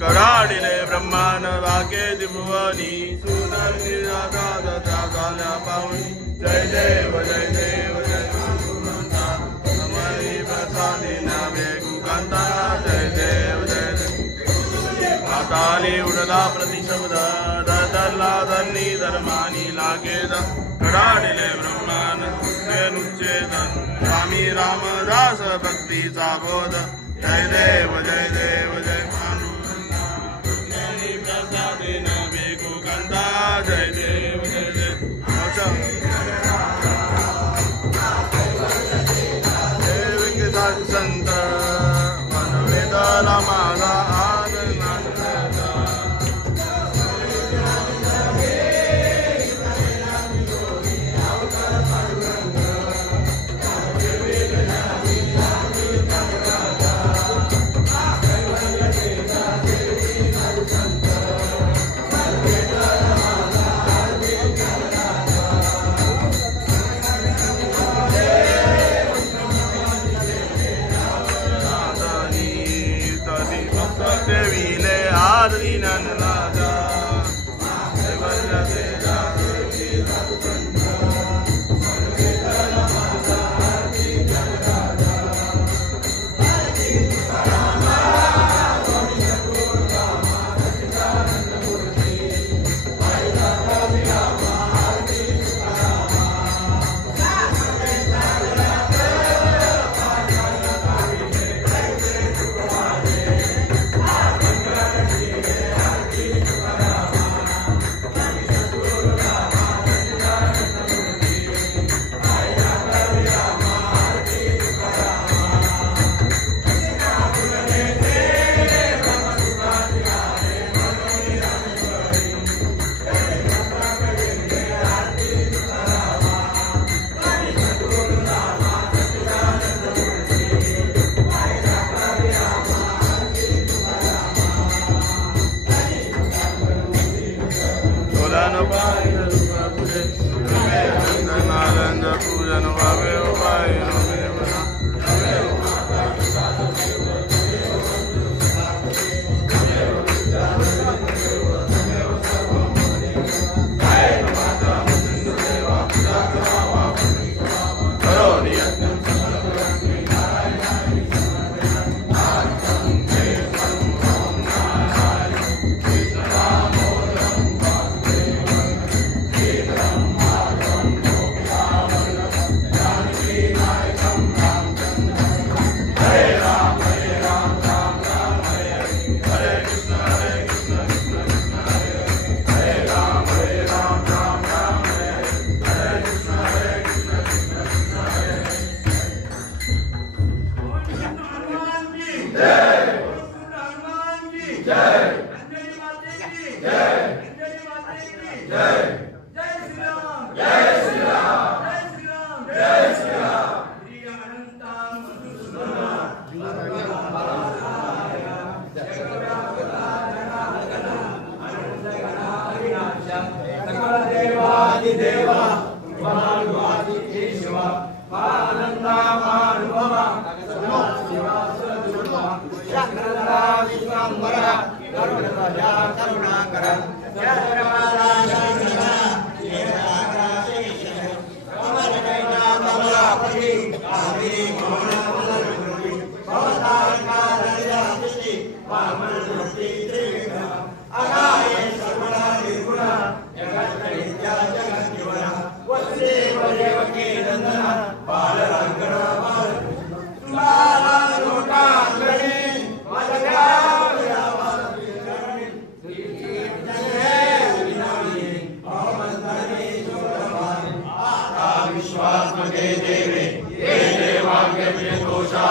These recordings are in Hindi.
कराडिले ब्रह्मांड वाके दिभुवनी सुंदर निराधार पावनी जय देव जय देव जय माता हमारी प्रसादी नामे कुकांता जय देव जय देव पाताली उडला प्रतिशब्द दरला धनी धर्मानी लागेद कराडिले ब्रह्मांड नुच्छेदन स्वामी रामदास भक्तीचा बोध जय देव जय देव जय जय देव जय देव के संत मन वेदना माझा आनंद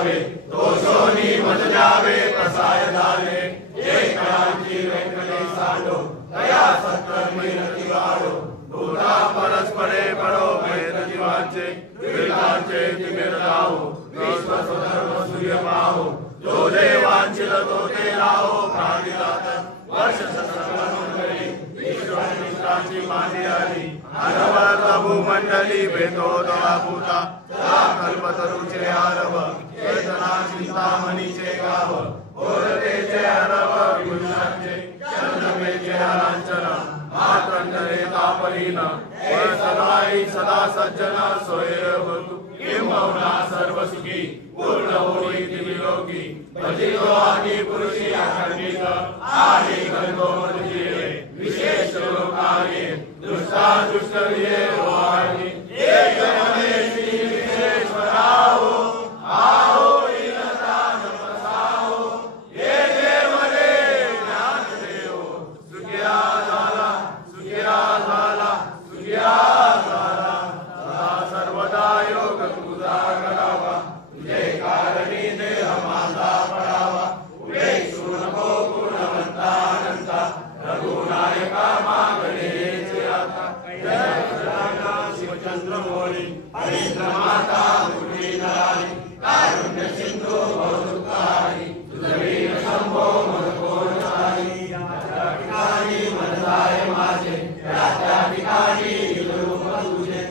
जावे तो सोनी मज जावे प्रसाय झाले एक काळाची वेंकटे सांडो दया सत्कर्मी नती वाढो भूता परस्परे पडो भेद जीवांचे विवेकांचे तिमिर जावो विश्व स्वधर्म सूर्य पाहो जो देवांचिल तो ते राहो प्राणिदात वर्ष सहस्रमंडली ईश्वराची मांडी आली अनवर भूमंडली भेदो दवा भूता कल्पतरुचे आरव चेतना चिंतामणीचे गाव ओरतेचे अरव विभूषांचे चंद्रमेचे लांछन मातंडरे तापरीन सर्वाई सदा सज्जन सोयर भरतु किंबहुना सर्व सुखी पूर्ण होई दिविलोकी भजितो आदि पुरुषी अखंडित आदि गंधो मजिरे विशेष लोकाये दुष्टा दुष्ट विये वाणी एक मने श्री विश्वेश्वराहो आओ इनता नमसाहो ये देवरे ज्ञान देवो सुखिया झाला सुखिया झाला सुखिया झाला सदा सर्वदा योग तुझा करावा तुझे कारणी देह माझा पडावा उभे नको गुणवंता अनंता रघुनायका मागणेचे आता शिवचंद्रमौळी हरिद्रमाता मुरली धराली कारुण्य सिंधू भवदुःखारी तुझवीर शंभो मनकोरचारी त्या ठिकाणी मन जाय माझे त्या ठिकाणी रूप तुझे